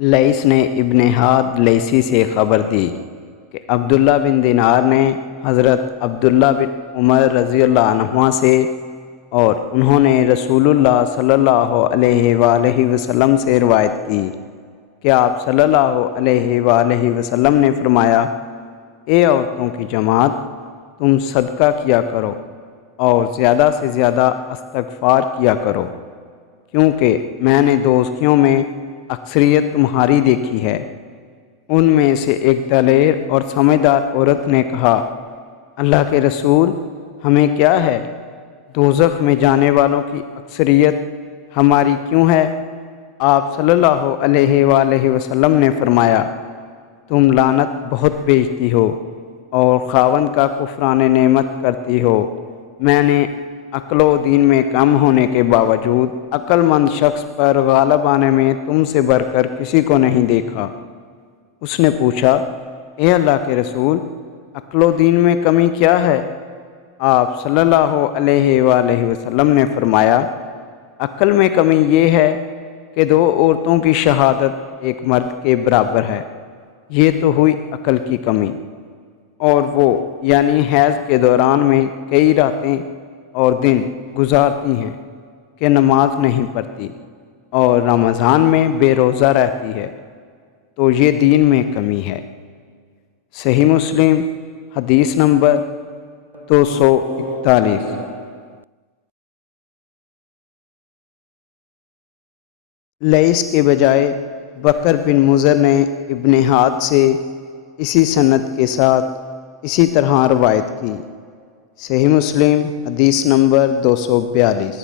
لئیس نے ابن ہاد لیثی سے خبر دی کہ عبداللہ بن دینار نے حضرت عبداللہ بن عمر رضی اللہ عنہما سے اور انہوں نے رسول اللہ صلی اللہ علیہ وآلہ وسلم سے روایت کی کہ آپ صلی اللہ علیہ وآلہ وسلم نے فرمایا، اے عورتوں کی جماعت، تم صدقہ کیا کرو اور زیادہ سے زیادہ استغفار کیا کرو، کیونکہ میں نے دوزخیوں میں اکثریت تمہاری دیکھی ہے۔ ان میں سے ایک دلیر اور سمجھدار عورت نے کہا، اللہ کے رسول، ہمیں کیا ہے؟ دوزخ میں جانے والوں کی اکثریت ہماری کیوں ہے؟ آپ صلی اللہ علیہ وآلہ وسلم نے فرمایا، تم لعنت بہت بیچتی ہو اور خاوند کا کفران نعمت کرتی ہو۔ میں نے عقل و دین میں کم ہونے کے باوجود عقل مند شخص پر غالب آنے میں تم سے بڑھ کر کسی کو نہیں دیکھا۔ اس نے پوچھا، اے اللہ کے رسول، عقل و دین میں کمی کیا ہے؟ آپ صلی اللہ علیہ وآلہ وسلم نے فرمایا، عقل میں کمی یہ ہے کہ دو عورتوں کی شہادت ایک مرد کے برابر ہے۔ یہ تو ہوئی عقل کی کمی، اور وہ یعنی حیض کے دوران میں کئی راتیں اور دن گزارتی ہیں کہ نماز نہیں پڑھتی اور رمضان میں بے روزہ رہتی ہے، تو یہ دین میں کمی ہے۔ صحیح مسلم حدیث نمبر 241۔ لیث کے بجائے بکر بن مضر نے ابن ہاد سے اسی سند کے ساتھ اسی طرح روایت کی۔ صحیح مسلم حدیث نمبر 242۔